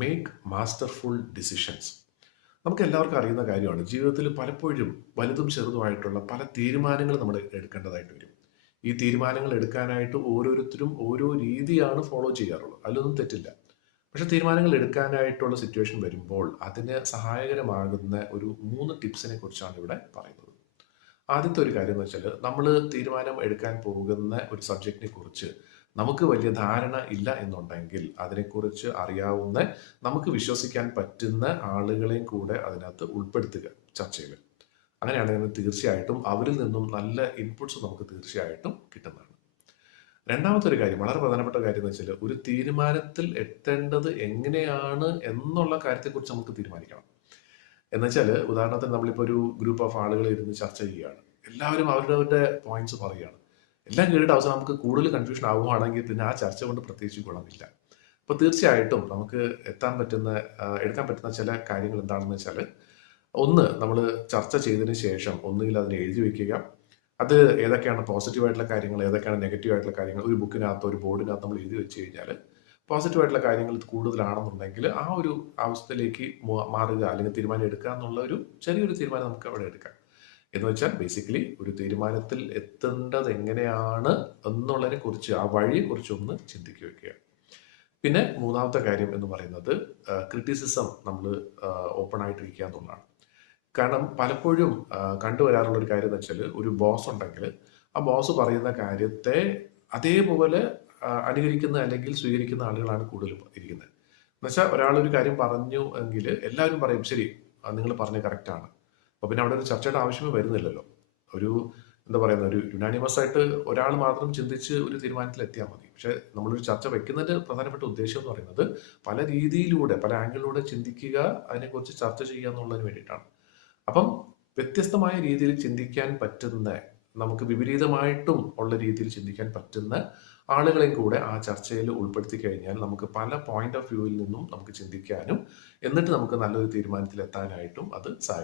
Make masterful decisions. നമുക്ക് എല്ലാവർക്കും അറിയുന്ന കാര്യമാണ്. ജീവിതത്തിൽ പലപ്പോഴും വലുതും ചെറുതുമായിട്ടുള്ള പല തീരുമാനങ്ങൾ നമ്മൾ എടുക്കേണ്ടതായിട്ട് വരും. ഈ തീരുമാനങ്ങൾ എടുക്കാനായിട്ട് ഓരോരുത്തരും ഓരോ രീതിയാണ് ഫോളോ ചെയ്യാറുള്ളത്. അതിലൊന്നും തെറ്റില്ല. പക്ഷെ തീരുമാനങ്ങൾ എടുക്കാനായിട്ടുള്ള സിറ്റുവേഷൻ വരുമ്പോൾ അതിന് സഹായകരമാകുന്ന ഒരു 3 ടിപ്സിനെ കുറിച്ചാണ് ഇവിടെ പറയുന്നത്. ആദ്യത്തെ ഒരു കാര്യം എന്ന് വെച്ചാൽ നമ്മൾ തീരുമാനം എടുക്കാൻ പോകുന്ന ഒരു സബ്ജക്റ്റിനെ കുറിച്ച് നമുക്ക് വലിയ ധാരണ ഇല്ല എന്നുണ്ടെങ്കിൽ അതിനെക്കുറിച്ച് അറിയാവുന്ന നമുക്ക് വിശ്വസിക്കാൻ പറ്റുന്ന ആളുകളെയും കൂടെ അതിനകത്ത് ഉൾപ്പെടുത്തുക ചർച്ചയിൽ. അങ്ങനെയാണെങ്കിൽ തീർച്ചയായിട്ടും അവരിൽ നിന്നും നല്ല ഇൻപുട്സ് നമുക്ക് തീർച്ചയായിട്ടും കിട്ടുന്നതാണ്. രണ്ടാമത്തെ ഒരു കാര്യം, വളരെ പ്രധാനപ്പെട്ട കാര്യം എന്ന് വെച്ചാൽ ഒരു തീരുമാനത്തിൽ എത്തേണ്ടത് എങ്ങനെയാണ് എന്നുള്ള കാര്യത്തെക്കുറിച്ച് നമുക്ക് തീരുമാനിക്കണം. എന്നുവെച്ചാൽ ഉദാഹരണത്തിന് നമ്മളിപ്പോൾ ഒരു ഗ്രൂപ്പ് ഓഫ് ആളുകൾ ഇരുന്ന് ചർച്ച ചെയ്യുകയാണ്. എല്ലാവരും അവരുടെ പോയിന്റ്സ് പറയുകയാണ്. എല്ലാം കേട്ടിട്ട് അവസാനം നമുക്ക് കൂടുതൽ കൺഫ്യൂഷൻ ആവുകയാണെങ്കിൽ പിന്നെ ആ ചർച്ച കൊണ്ട് പ്രത്യേകിച്ച് ഗുണമില്ല. അപ്പോൾ തീർച്ചയായിട്ടും നമുക്ക് എത്താൻ പറ്റുന്ന എടുക്കാൻ പറ്റുന്ന ചില കാര്യങ്ങൾ എന്താണെന്ന് വെച്ചാൽ, ഒന്ന് നമ്മൾ ചർച്ച ചെയ്തതിന് ശേഷം ഒന്നുകിൽ അതിനെ എഴുതി വെക്കുക. അത് ഏതൊക്കെയാണ് പോസിറ്റീവ് ആയിട്ടുള്ള കാര്യങ്ങൾ, ഏതൊക്കെയാണ് നെഗറ്റീവ് ആയിട്ടുള്ള കാര്യങ്ങൾ ഒരു ബുക്കിനകത്തോ ഒരു ബോർഡിനകത്ത് നമ്മൾ എഴുതി വെച്ച് കഴിഞ്ഞാൽ പോസിറ്റീവ് ആയിട്ടുള്ള കാര്യങ്ങൾ കൂടുതലാണെന്നുണ്ടെങ്കിൽ ആ ഒരു അവസ്ഥയിലേക്ക് മാറുക അല്ലെങ്കിൽ തീരുമാനം എടുക്കുക എന്നുള്ള ഒരു ചെറിയൊരു തീരുമാനം നമുക്ക് അവിടെ എടുക്കാം. എന്ന് വെച്ചാൽ ബേസിക്കലി ഒരു തീരുമാനത്തിൽ എത്തേണ്ടത് എങ്ങനെയാണ് എന്നുള്ളതിനെ കുറിച്ച് ആ വഴിയെ കുറിച്ച് ഒന്ന് ചിന്തിക്കുക വെക്കുക. പിന്നെ മൂന്നാമത്തെ കാര്യം എന്ന് പറയുന്നത് ക്രിറ്റിസിസം നമ്മൾ ഓപ്പൺ ആയിട്ടിരിക്കുക എന്നുള്ളതാണ്. കാരണം പലപ്പോഴും കണ്ടുവരാറുള്ള ഒരു കാര്യം എന്ന് വെച്ചാൽ ഒരു ബോസ് ഉണ്ടെങ്കിൽ ആ ബോസ് പറയുന്ന കാര്യത്തെ അതേപോലെ അനുകരിക്കുന്ന അല്ലെങ്കിൽ സ്വീകരിക്കുന്ന ആളുകളാണ് കൂടുതലും ഇരിക്കുന്നത്. എന്നുവെച്ചാൽ ഒരാളൊരു കാര്യം പറഞ്ഞു എങ്കിൽ എല്ലാവരും പറയും ശരി, നിങ്ങൾ പറഞ്ഞ കറക്റ്റാണ്. അപ്പോൾ പിന്നെ അവിടെ ഒരു ചർച്ചയുടെ ആവശ്യമേ വരുന്നില്ലല്ലോ. ഒരു എന്താ പറയുന്നത്, ഒരു യുനാനിമസ് ആയിട്ട് ഒരാൾ മാത്രം ചിന്തിച്ച് ഒരു തീരുമാനത്തിൽ എത്തിയാൽ മതി. പക്ഷെ നമ്മളൊരു ചർച്ച വെക്കുന്നതിന്റെ പ്രധാനപ്പെട്ട ഉദ്ദേശം എന്ന് പറയുന്നത് പല രീതിയിലൂടെ പല ആംഗിളിലൂടെ ചിന്തിക്കുക, അതിനെക്കുറിച്ച് ചർച്ച ചെയ്യുക എന്നുള്ളതിന് വേണ്ടിയിട്ടാണ്. അപ്പം വ്യത്യസ്തമായ രീതിയിൽ ചിന്തിക്കാൻ പറ്റുന്ന, നമുക്ക് വിപരീതമായിട്ടും ഉള്ള രീതിയിൽ ചിന്തിക്കാൻ പറ്റുന്ന ആളുകളെയും കൂടെ ആ ചർച്ചയിൽ ഉൾപ്പെടുത്തി കഴിഞ്ഞാൽ നമുക്ക് പല പോയിന്റ് ഓഫ് വ്യൂവിൽ നിന്നും നമുക്ക് ചിന്തിക്കാനും എന്നിട്ട് നമുക്ക് നല്ലൊരു തീരുമാനത്തിൽ എത്താനായിട്ടും അത് സഹായിക്കും.